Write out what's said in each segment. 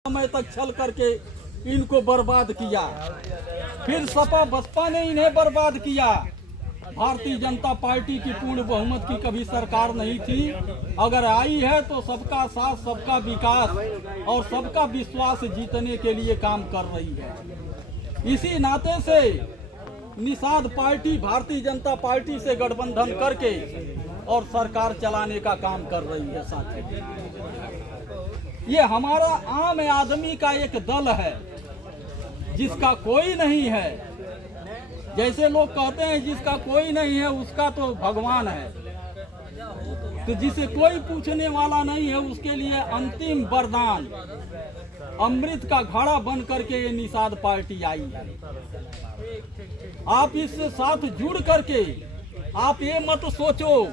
समय तक छल करके इनको बर्बाद किया। फिर सपा बसपा ने इन्हें बर्बाद किया। भारतीय जनता पार्टी की पूर्ण बहुमत की कभी सरकार नहीं थी। अगर आई है तो सबका साथ, सबका विकास और सबका विश्वास जीतने के लिए काम कर रही है। इसी नाते से निषाद पार्टी भारतीय जनता पार्टी से गठबंधन करके और सरकार चलाने का काम कर रही है। साथी, ये हमारा आम आदमी का एक दल है जिसका कोई नहीं है। जैसे लोग कहते हैं जिसका कोई नहीं है उसका तो भगवान है, तो जिसे कोई पूछने वाला नहीं है उसके लिए अंतिम वरदान अमृत का घड़ा बन करके ये निषाद पार्टी आई है। आप इससे साथ जुड़ करके आप ये मत सोचो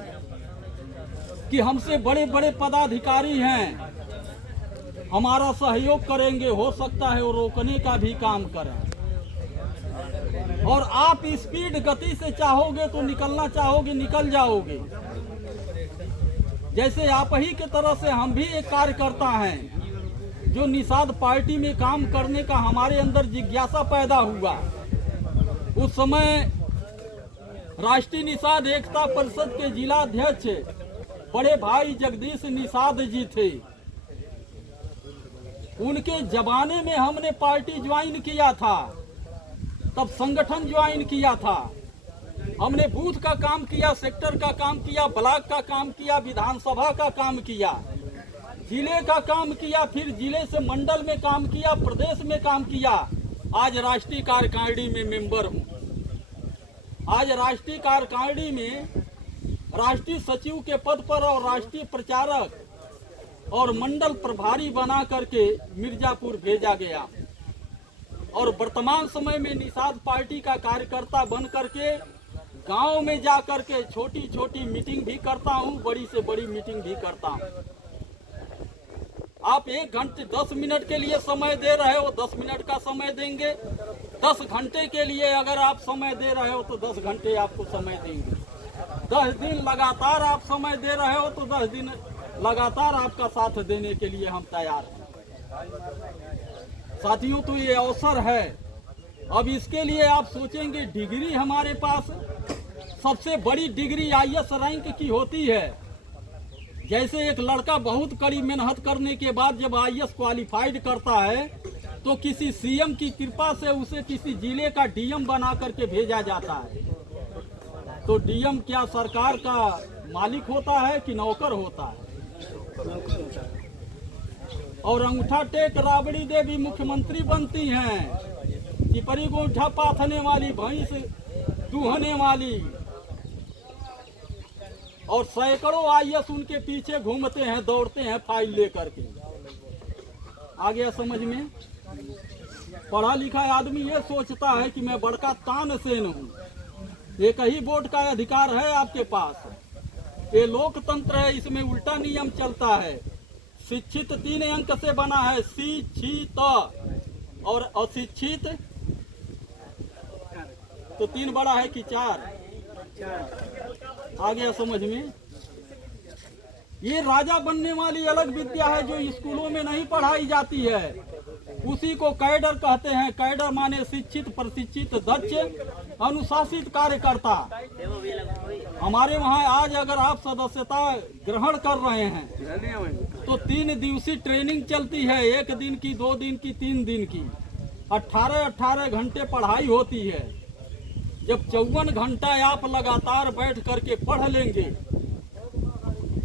कि हमसे बड़े बड़े पदाधिकारी हैं, हमारा सहयोग करेंगे, हो सकता है वो रोकने का भी काम करें। और आप स्पीड गति से चाहोगे तो निकलना चाहोगे, निकल जाओगे। जैसे आप ही के तरह से हम भी एक कार्यकर्ता हैं जो निषाद पार्टी में काम करने का हमारे अंदर जिज्ञासा पैदा हुआ। उस समय राष्ट्रीय निषाद एकता परिषद के जिला अध्यक्ष बड़े भाई जगदीश निषाद जी थे। उनके जमाने में हमने पार्टी ज्वाइन किया था, तब संगठन ज्वाइन किया था। हमने बूथ का काम किया, सेक्टर का काम किया, ब्लॉक का काम किया, विधानसभा का काम किया, जिले का काम किया, फिर जिले से मंडल में काम किया, प्रदेश में काम किया। आज राष्ट्रीय कार्यकारिणी में मेंबर हूँ। आज राष्ट्रीय कार्यकारिणी में राष्ट्रीय सचिव के पद पर और राष्ट्रीय प्रचारक और मंडल प्रभारी बना करके मिर्जापुर भेजा गया। और वर्तमान समय में निषाद पार्टी का कार्यकर्ता बन करके गांव में जा करके छोटी छोटी मीटिंग भी करता हूं, बड़ी से बड़ी मीटिंग भी करता हूं। आप 1 घंटे 10 मिनट के लिए समय दे रहे हो, 10 मिनट का समय देंगे। 10 घंटे के लिए अगर आप समय दे रहे हो तो 10 घंटे आपको समय देंगे। 10 दिन लगातार आप समय दे रहे हो तो 10 दिन लगातार आपका साथ देने के लिए हम तैयार हैं। साथियों, तो ये अवसर है। अब इसके लिए आप सोचेंगे डिग्री हमारे पास, सबसे बड़ी डिग्री आईएएस रैंक की होती है। जैसे एक लड़का बहुत कड़ी मेहनत करने के बाद जब आईएएस क्वालिफाइड करता है तो किसी सीएम की कृपा से उसे किसी जिले का डीएम बना करके भेजा जाता है। तो डीएम क्या सरकार का मालिक होता है कि नौकर होता है? और अंगूठा टेक राबड़ी देवी मुख्यमंत्री बनती हैं। चिपरी गोंठा पाथने वाली, भैंस दूहने वाली, और सैकड़ों आईएएस उनके पीछे घूमते हैं, दौड़ते हैं फाइल लेकर के। आ गया समझ में? पढ़ा लिखा आदमी ये सोचता है कि मैं बड़का तानसेन हूँ। एक ही वोट का अधिकार है आपके पास। ये लोकतंत्र है, इसमें उल्टा नियम चलता है। शिक्षित 3 अंक से बना है, शिक्षित, और अशिक्षित तो 3 बड़ा है कि 4? आ गया समझ में? ये राजा बनने वाली अलग विद्या है जो स्कूलों में नहीं पढ़ाई जाती है। उसी को कैडर कहते हैं। कैडर माने शिक्षित, प्रशिक्षित, दक्ष, अनुशासित कार्यकर्ता। हमारे वहाँ आज अगर आप सदस्यता ग्रहण कर रहे हैं तो 3 दिवसीय ट्रेनिंग चलती है। 1 दिन की, 2 दिन की, 3 दिन की। 18 घंटे पढ़ाई होती है। जब 54 घंटा आप लगातार बैठ करके पढ़ लेंगे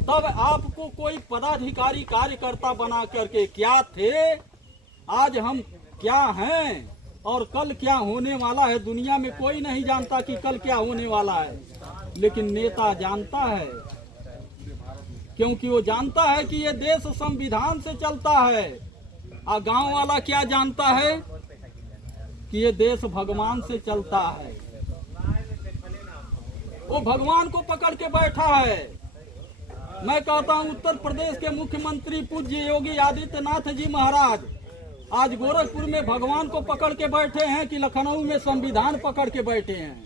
तब आपको कोई पदाधिकारी कार्यकर्ता बना करके, क्या थे आज हम क्या हैं और कल क्या होने वाला है, दुनिया में कोई नहीं जानता कि कल क्या होने वाला है। लेकिन नेता जानता है, क्योंकि वो जानता है कि ये देश संविधान से चलता है। और गांव वाला क्या जानता है कि ये देश भगवान से चलता है। वो भगवान को पकड़ के बैठा है। मैं कहता हूं उत्तर प्रदेश के मुख्यमंत्री पूज्य योगी आदित्यनाथ जी महाराज आज गोरखपुर में भगवान को पकड़ के बैठे हैं कि लखनऊ में संविधान पकड़ के बैठे हैं।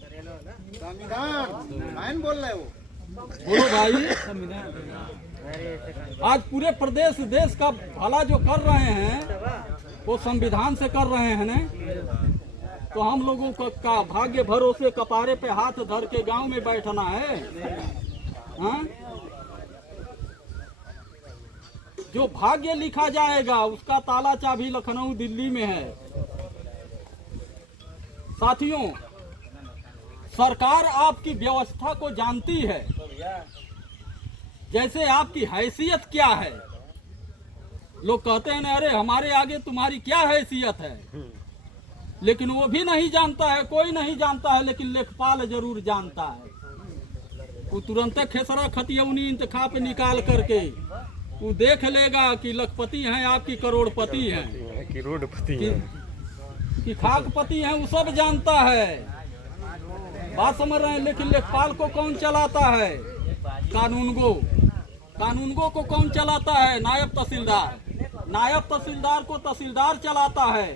संविधान बोल रहे हो? बोलो भाई। आज पूरे प्रदेश देश का भला जो कर रहे हैं वो संविधान से कर रहे हैं ना। तो हम लोगों का भाग्य भरोसे कपारे पे हाथ धर के गांव में बैठना है। हाँ? जो भाग्य लिखा जाएगा उसका ताला चाबी लखनऊ दिल्ली में है। साथियों, सरकार आपकी व्यवस्था को जानती है, जैसे आपकी हैसियत क्या है। लोग कहते हैं ना, अरे हमारे आगे तुम्हारी क्या हैसियत है, लेकिन वो भी नहीं जानता है, कोई नहीं जानता है, लेकिन लेखपाल जरूर जानता है। वो तुरंत खेसरा खतियौनी इंतखाब निकाल करके वो देख लेगा कि लखपति हैं आपकी करोड़पति हैं कि रोडपति हैं कि खाकपति हैं, वो सब जानता है। बात समझ रहे हैं। लेकिन लेखपाल को कौन चलाता है? कानूनगो को कौन चलाता है? नायब तहसीलदार। नायब तहसीलदार को तहसीलदार चलाता है,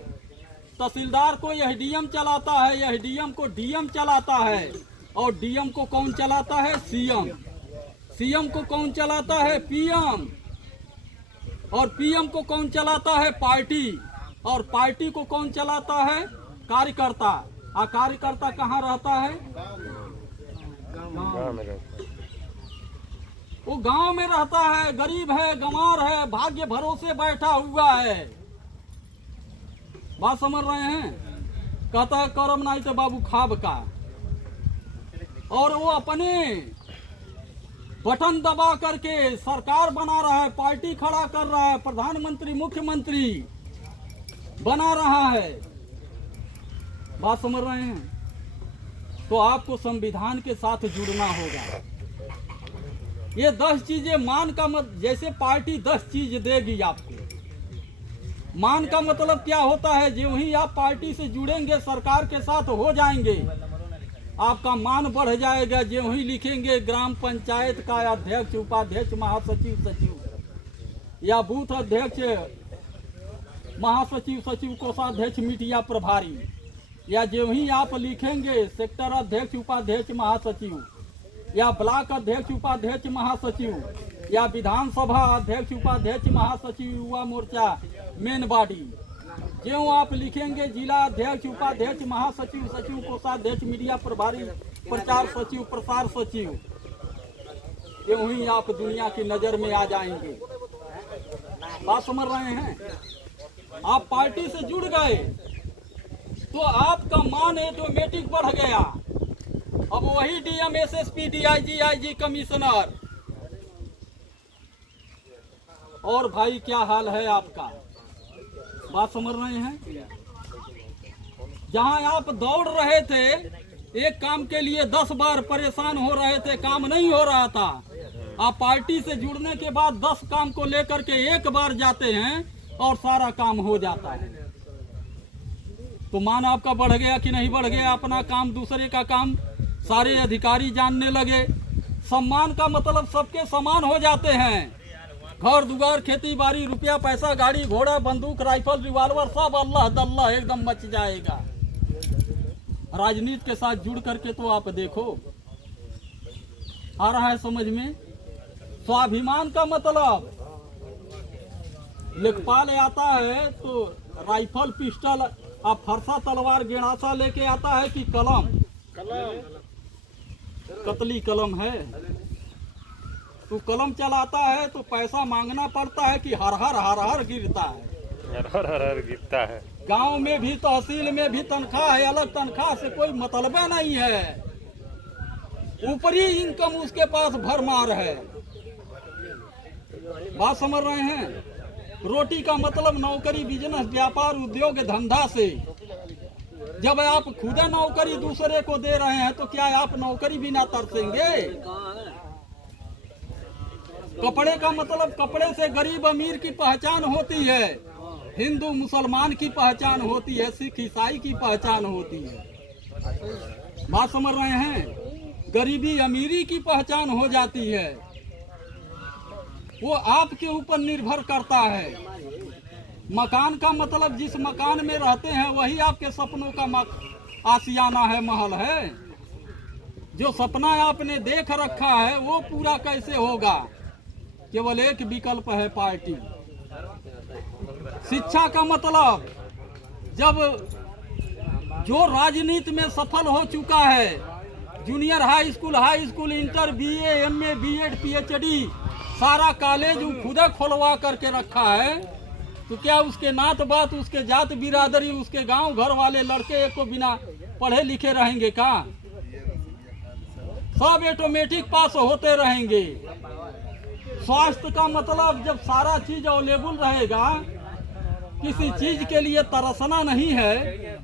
तहसीलदार को एसडीएम चलाता है, एसडीएम को डीएम चलाता है, और डीएम को कौन चलाता है? सीएम। सीएम को कौन चलाता है? पीएम। और पीएम को कौन चलाता है? पार्टी। और पार्टी को कौन चलाता है? कार्यकर्ता। और कार्यकर्ता कहाँ रहता है? गाँव में रहता है। वो गांव में रहता है, गरीब है, गंवार है, भाग्य भरोसे बैठा हुआ है। बात समझ रहे हैं। कहता है करम नहीं तो बाबू खाब का। और वो अपने बटन दबा करके सरकार बना रहा है, पार्टी खड़ा कर रहा है, प्रधानमंत्री मुख्यमंत्री बना रहा है। बात समझ रहे हैं। तो आपको संविधान के साथ जुड़ना होगा। ये 10 चीजें मान का मत, जैसे पार्टी 10 चीज देगी आपको। मान का मतलब क्या होता है? जो ही आप पार्टी से जुड़ेंगे, सरकार के साथ हो जाएंगे, आपका मान बढ़ जाएगा। जो ही लिखेंगे ग्राम पंचायत का अध्यक्ष, उपाध्यक्ष, महासचिव, सचिव, या बूथ अध्यक्ष, महासचिव, सचिव, कोषाध्यक्ष, मीडिया प्रभारी, या जो ही आप लिखेंगे सेक्टर अध्यक्ष, उपाध्यक्ष, महासचिव, या ब्लॉक अध्यक्ष, उपाध्यक्ष, महासचिव, या विधानसभा अध्यक्ष, उपाध्यक्ष, महासचिव, युवा मोर्चा मेन बॉडी, जो आप लिखेंगे जिला अध्यक्ष, उपाध्यक्ष, महासचिव, सचिव, कोषाध्यक्ष, मीडिया प्रभारी, प्रचार सचिव, प्रसार सचिव, यूं ही आप दुनिया की नजर में आ जाएंगे। बात समझ रहे हैं। आप पार्टी से जुड़ गए तो आपका मान ऑटोमेटिक बढ़ गया। अब वही DM, SSP, DIG, IG, commissioner. और भाई क्या हाल है आपका? बात समझ रहे हैं। जहां आप दौड़ रहे थे एक काम के लिए, 10 बार परेशान हो रहे थे, काम नहीं हो रहा था, आप पार्टी से जुड़ने के बाद 10 काम को लेकर के एक बार जाते हैं और सारा काम हो जाता है। तो मान आपका बढ़ गया कि नहीं बढ़ गया? अपना काम, दूसरे का काम सारे अधिकारी जानने लगे। सम्मान का मतलब सबके समान हो जाते हैं। घर दुआर, खेती बाड़ी, रुपया पैसा, गाड़ी घोड़ा, बंदूक, राइफल, रिवॉल्वर, सब अल्लाह दल्ला एकदम मच जाएगा। राजनीति के साथ जुड़ करके तो आप देखो, आ रहा है समझ में। स्वाभिमान का मतलब, लेखपाल आता है तो राइफल, पिस्टल, आप फरसा, तलवार, गेड़ासा लेके आता है कि कलम? कतली कलम है। तो कलम चलाता है तो पैसा मांगना पड़ता है कि हर हर हर हर गिरता है। हर हर हर गिरता है। गांव में भी, तहसील में भी तनख्वाह है, अलग तनख्वाह से कोई मतलब नहीं है। ऊपरी इनकम उसके पास भरमार है। बात समझ रहे हैं। रोटी का मतलब नौकरी, बिजनेस, व्यापार, उद्योग, धंधा से। जब आप खुद नौकरी दूसरे को दे रहे हैं तो क्या आप नौकरी भी ना तरसेंगे? कपड़े का मतलब, कपड़े से गरीब अमीर की पहचान होती है, हिंदू मुसलमान की पहचान होती है, सिख ईसाई की पहचान होती है। बात समझ रहे हैं। गरीबी अमीरी की पहचान हो जाती है। वो आपके ऊपर निर्भर करता है। मकान का मतलब, जिस मकान में रहते हैं वही आपके सपनों का आशियाना है, महल है। जो सपना आपने देख रखा है वो पूरा कैसे होगा? केवल एक विकल्प है पार्टी। शिक्षा का मतलब, जब जो राजनीति में सफल हो चुका है, junior high school, inter, BA, MA, BEd, PhD, सारा कॉलेज खुदे खोलवा करके रखा है, तो क्या उसके नात बात, उसके जात बिरादरी, उसके गांव घर वाले लड़के एक को बिना पढ़े लिखे रहेंगे का? सब ऑटोमेटिक पास होते रहेंगे। स्वास्थ्य का मतलब, जब सारा चीज अवेलेबल रहेगा, किसी चीज के लिए तरसना नहीं है,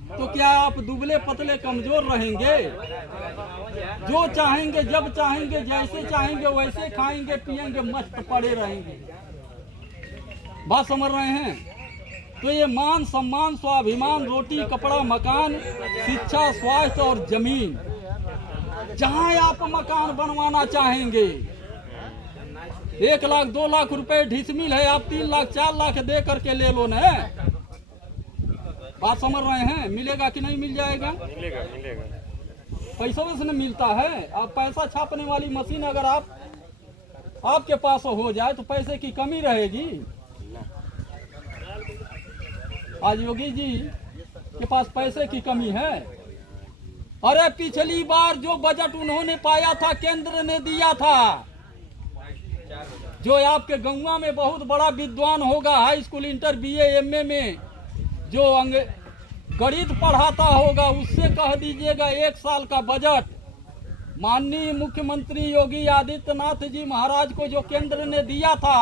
तो क्या आप दुबले पतले कमजोर रहेंगे? जो चाहेंगे, जब चाहेंगे, जैसे चाहेंगे वैसे खाएंगे पिएंगे, मस्त पड़े रहेंगे। बात समझ रहे हैं? तो ये मान सम्मान, स्वाभिमान, रोटी कपड़ा मकान, शिक्षा, स्वास्थ्य और जमीन, जहां आप मकान बनवाना चाहेंगे, 1 लाख 2 लाख रुपए ढिसमिल है, आप 3 लाख 4 लाख दे करके ले लो ना। बात समझ रहे हैं? मिलेगा कि नहीं मिल जाएगा? मिलेगा मिलेगा। पैसों से नहीं मिलता है। अब पैसा छापने वाली मशीन अगर आपके पास हो जाए तो पैसे की कमी रहेगी। आज योगी जी के पास पैसे की कमी है। अरे पिछली बार जो बजट उन्होंने पाया था, केंद्र ने दिया था, जो आपके गंगा में बहुत बड़ा विद्वान होगा, high school, inter, BA, MA में जो गणित पढ़ाता होगा, उससे कह दीजिएगा 1 साल का बजट माननीय मुख्यमंत्री योगी आदित्यनाथ जी महाराज को जो केंद्र ने दिया था,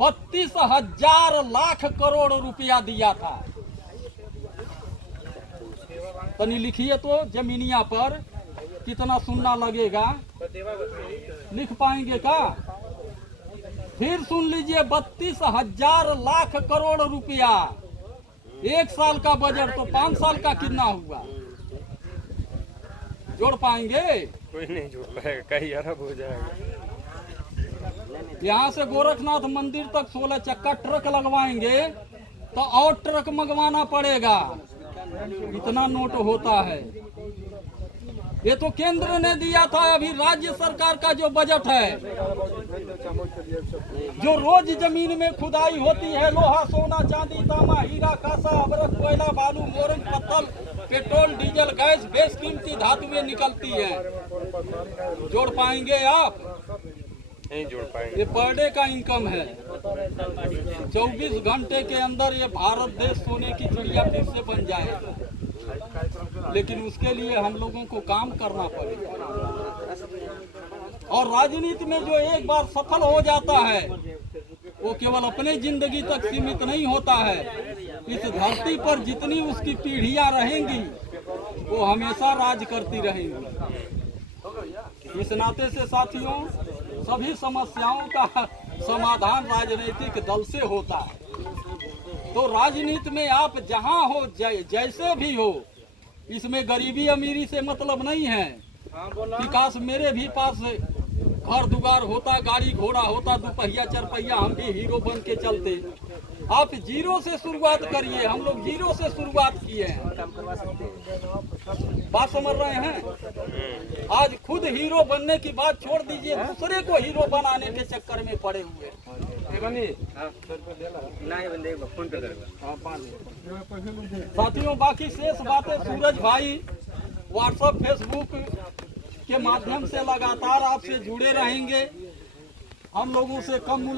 32,000 लाख करोड़ रुपया दिया था। तनी लिखिए तो जमीनिया पर कितना सुनना लगेगा, लिख पाएंगे का? फिर सुन लीजिए, 32,000 लाख करोड़ रुपया, 1 साल का बजट, तो 5 साल का कितना हुआ? जोड़ पाएंगे? कोई नहीं जोड़ पाएगा, कई अरब हो जाएगा। यहाँ से गोरखनाथ मंदिर तक 16 चक्का ट्रक लगवाएंगे तो और ट्रक मंगवाना पड़ेगा, इतना नोट होता है। ये तो केंद्र ने दिया था। अभी राज्य सरकार का जो बजट है, जो रोज जमीन में खुदाई होती है, लोहा, सोना, चांदी, तांबा, हीरा, कांसा, अबरक, कोयला, बालू, मोरंग, पत्थर, पेट्रोल, डीजल, गैस, बेशकीमती धातुएं निकलती हैं। जोड़ पाएंगे आप? नहीं जोड़ पाएंगे। ये पर डे का इनकम है। 24 घंटे के अंदर ये भारत देश सोने की चिड़िया फिर से बन जाएगा, लेकिन उसके लिए हम लोगों को काम करना पड़ेगा। और राजनीति में जो एक बार सफल हो जाता है, वो केवल अपने जिंदगी तक सीमित नहीं होता है। इस धरती पर जितनी उसकी पीढ़ियां रहेंगी, वो हमेशा राज करती रहेंगी। इस नाते से साथियों, सभी समस्याओं का समाधान राजनीतिक दल से होता है। तो राजनीति में आप जहां हो, जैसे भी हो, इसमें गरीबी अमीरी से मतलब नहीं है। विकास मेरे भी पास घर दुगार होता, गाड़ी घोड़ा होता, 2 पहिया 4 पहिया, हम भी हीरो बन के चलते। आप जीरो से शुरुआत करिए, हम लोग जीरो से शुरुआत किए हैं। बात समझ रहे हैं? आज खुद हीरो बनने की बात छोड़ दीजिए, दूसरे को हीरो बनाने के चक्कर में पड़े हुए। साथियों, बाकी शेष बातें सूरज भाई व्हाट्सएप, फेसबुक के माध्यम से लगातार आपसे जुड़े रहेंगे। हम लोगों से कम